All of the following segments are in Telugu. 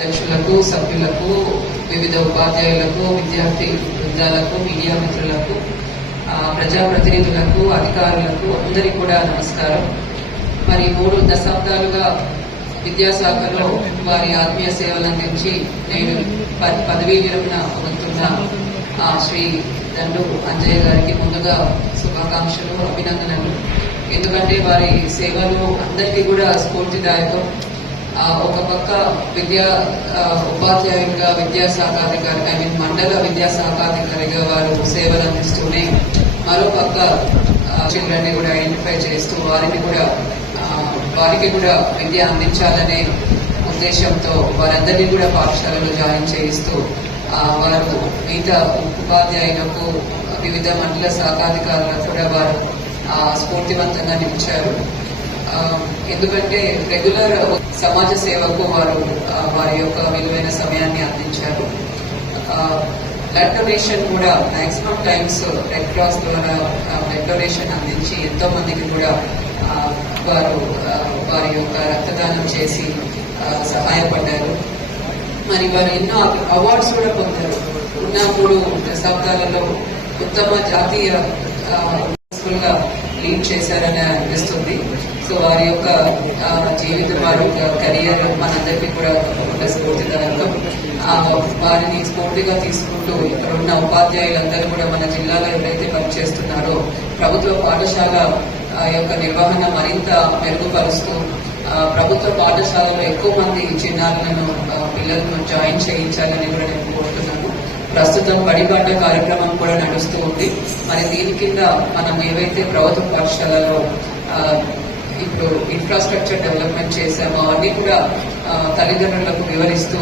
అధ్యక్షులకు సభ్యులకు వివిధ ఉపాధ్యాయులకు విద్యార్థి బృందాలకు మీడియా మిత్రులకు ప్రజాప్రతినిధులకు అధికారులకు అందరికీ కూడా నమస్కారం. మరి మూడు దశాబ్దాలుగా విద్యాశాఖలో వారి ఆత్మీయ సేవలు అందించి నేను ప- పదవీ విరమణ పొందుతున్న ఆ, శ్రీ దండు అంజయ్య గారికి ముందుగా శుభాకాంక్షలు అభినందనలు. ఎందుకంటే వారి సేవలు అందరికీ కూడా స్ఫూర్తిదాయకం. ఒక పక్క విద్యా ఆ, ఉపాధ్యాయునిగా విద్యాశాఖాధికారి ఐ మీన్ మండల విద్యాశాఖాధికారిగా వారు సేవలు అందిస్తూనే మరో పక్క చిల్డ్రన్ని కూడా ఐడెంటిఫై చేస్తూ వారిని కూడా వారికి కూడా విద్య అందించాలనే ఉద్దేశంతో వారందరినీ కూడా పాఠశాలలో జాయిన్ చేయిస్తూ వారు మిగతా ఉపాధ్యాయులకు వివిధ మండల శాఖాధికారులకు కూడా వారు స్ఫూర్తివంతంగా నిలిచారు. ఎందుకంటే రెగ్యులర్ సమాజ సేవకు వారు వారి యొక్క విలువైన సమయాన్ని అందించారు. బ్లడ్ డొనేషన్ కూడా మాక్సిమం టైమ్స్ రెడ్ క్రాస్ ద్వారా బ్లడ్ డొనేషన్ అందించి ఎంతో మందికి కూడా వారు వారి యొక్క రక్తదానం చేసి సహాయపడ్డారు. మరి వారు ఎన్నో అవార్డ్స్ కూడా పొందారు. ఉన్న మూడు దశాబ్దాలలో ఉత్తమ జాతీయ లీడ్ చేశారని అనిపిస్తుంది. సో వారి యొక్క జీవితం వారి యొక్క కెరియర్ మనందరికీ కూడా తప్పకుండా స్ఫూర్తిదాయకం వారిని స్ఫూర్తిగా తీసుకుంటూ ఇక్కడ ఉన్న ఉపాధ్యాయులందరూ కూడా మన జిల్లాలో ఎవరైతే పనిచేస్తున్నారో ప్రభుత్వ పాఠశాల ఆ యొక్క నిర్వహణ మరింత మెరుగుపరుస్తూ ప్రభుత్వ పాఠశాలలో ఎక్కువ మంది చిన్నారులను పిల్లలను జాయిన్ చేయించాలని కూడా నేను కోరుతున్నాను. ప్రస్తుతం పడిబండ కార్యక్రమం కూడా నడుస్తూ ఉంది. మరి దీని కింద మనం ఏవైతే ప్రభుత్వ పాఠశాలలో ఇప్పుడు ఇన్ఫ్రాస్ట్రక్చర్ డెవలప్మెంట్ చేశామో. అవన్నీ కూడా తల్లిదండ్రులకు వివరిస్తూ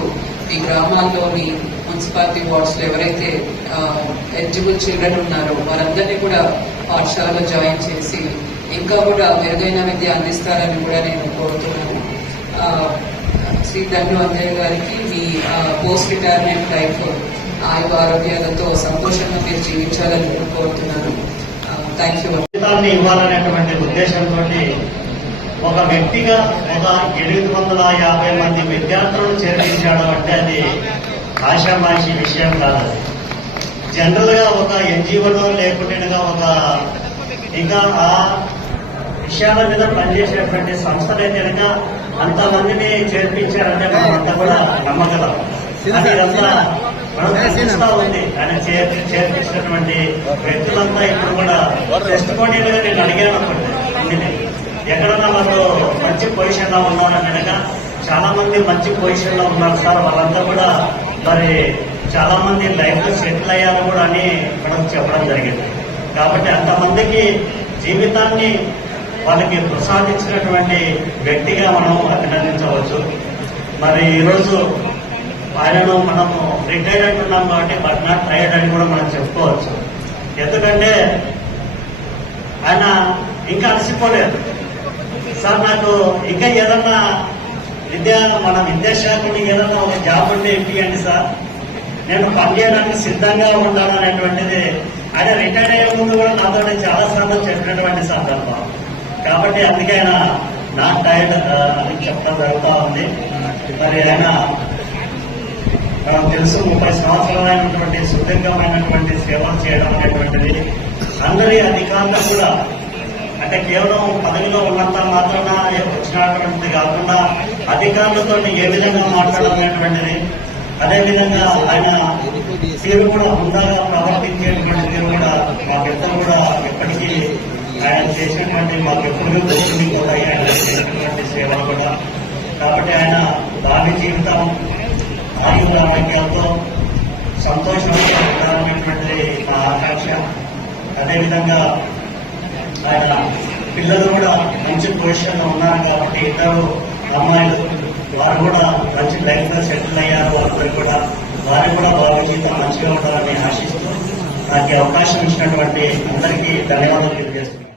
ఈ గ్రామాల్లోని మున్సిపాలిటీ వార్డ్స్లో ఎవరైతే ఎలిజిబుల్ చిల్డ్రన్ ఉన్నారో వారందరినీ కూడా పాఠశాలలో జాయిన్ చేసి ఇంకా కూడా మెరుగైన విద్య అందిస్తారని కూడా నేను కోరుతున్నాను. శ్రీ దండు అంజయ్య గారికి మీ పోస్ట్ రిటైర్మెంట్ లైఫ్ ఆయు ఆరోగ్యాలతో సంతోషంగా మీరు జీవించాలని కోరుతున్నాను. థ్యాంక్ యూ ఇవ్వాలనేటువంటి ఉద్దేశంతో ఒక వ్యక్తిగా ఒక ఎనిమిది వందల యాభై మంది విద్యార్థులను చేర్పించాడు అంటే అది ఆశామాషి విషయం కాదు జనరల్గా ఒక ఎన్జిఓలో లేకుండా ఒక ఇంకా ఆ విషయాల మీద పనిచేసేటువంటి సంస్థలు కనుక అంతమందిని చేర్పించారంటే మనం అంతా కూడా నమ్మగలం. అది అంతా మనం ఉంది. ఆయన చేర్పించినటువంటి వ్యక్తులంతా ఇప్పుడు కూడా టెస్ట్ పోటీలుగా నేను అడిగాను అప్పుడు. ఎక్కడన్నా వాళ్ళు మంచి పొజిషన్లో ఉన్నారని కనుక చాలా మంది మంచి పొజిషన్లో ఉన్నారు సార్. వాళ్ళంతా కూడా మరి చాలా మంది లైఫ్లో సెటిల్ అయ్యారు కూడా అని మనం చెప్పడం జరిగింది. కాబట్టి అంతమందికి జీవితాన్ని వాళ్ళకి ప్రసాదించినటువంటి వ్యక్తిగా మనం అభినందించవచ్చు. మరి ఈరోజు ఆయనను మనము రిటైర్డ్ అంటున్నాం కాబట్టి బట్ నాట్ టైర్డ్ అని కూడా మనం చెప్పుకోవచ్చు. ఎందుకంటే ఆయన ఇంకా అలసిపోలేదు. సార్ నాకు ఇంకా ఏదన్నా విద్యా మన విద్యాశాఖని ఏదన్నా ఒక జాబ్ ఉంటే ఇప్పియండి సార్. నేను పనిచేయడానికి సిద్ధంగా ఉన్నాను అనేటువంటిది. ఆయన రిటైర్డ్ అయ్యే ముందు కూడా నాతో చాలా సార్లు చెప్పినటువంటి సందర్భం. కాబట్టి అందుకే ఆయన నా టైర్డ్ అని చెప్పడం జరుగుతూ ఉంది. మరి ఆయన తెలుసు ముప్పై సంవత్సరాలైనటువంటి సుదీర్ఘమైనటువంటి సేవలు చేయడం అనేటువంటిది. అందరి అధికారులు కూడా అంటే కేవలం పదవిలో ఉన్న అధికారులతో ఏ విధంగా మాట్లాడాలనేటువంటిది అదేవిధంగా ఆయన తీరు కూడా హుందాగా ప్రవర్తించేటువంటి తీరు కూడా మాకిద్దరు కూడా ఎప్పటికీ ఆయన చేసినటువంటి మాకు ఎప్పుడు గుర్తుంది కూడా ఆయన చేసినటువంటి సేవలు కూడా. కాబట్టి ఆయన భావి జీవితం ఆయుధ ఆరోగ్యాలతో సంతోషంగా ఉండాలనేటువంటిది నా ఆకాంక్ష. అదేవిధంగా ఆయన పిల్లలు కూడా మంచి పొజిషన్లో ఉన్నారు కాబట్టి ఇద్దరు అమ్మాయిలు వారు కూడా మంచి లైఫ్లో సెటిల్ అయ్యారు వాళ్ళందరూ కూడా వారు కూడా బాగా జీవితం మంచిగా ఉండాలని ఆశిస్తూ నాకు అవకాశం ఇచ్చినటువంటి అందరికీ ధన్యవాదాలు తెలియజేస్తున్నాను.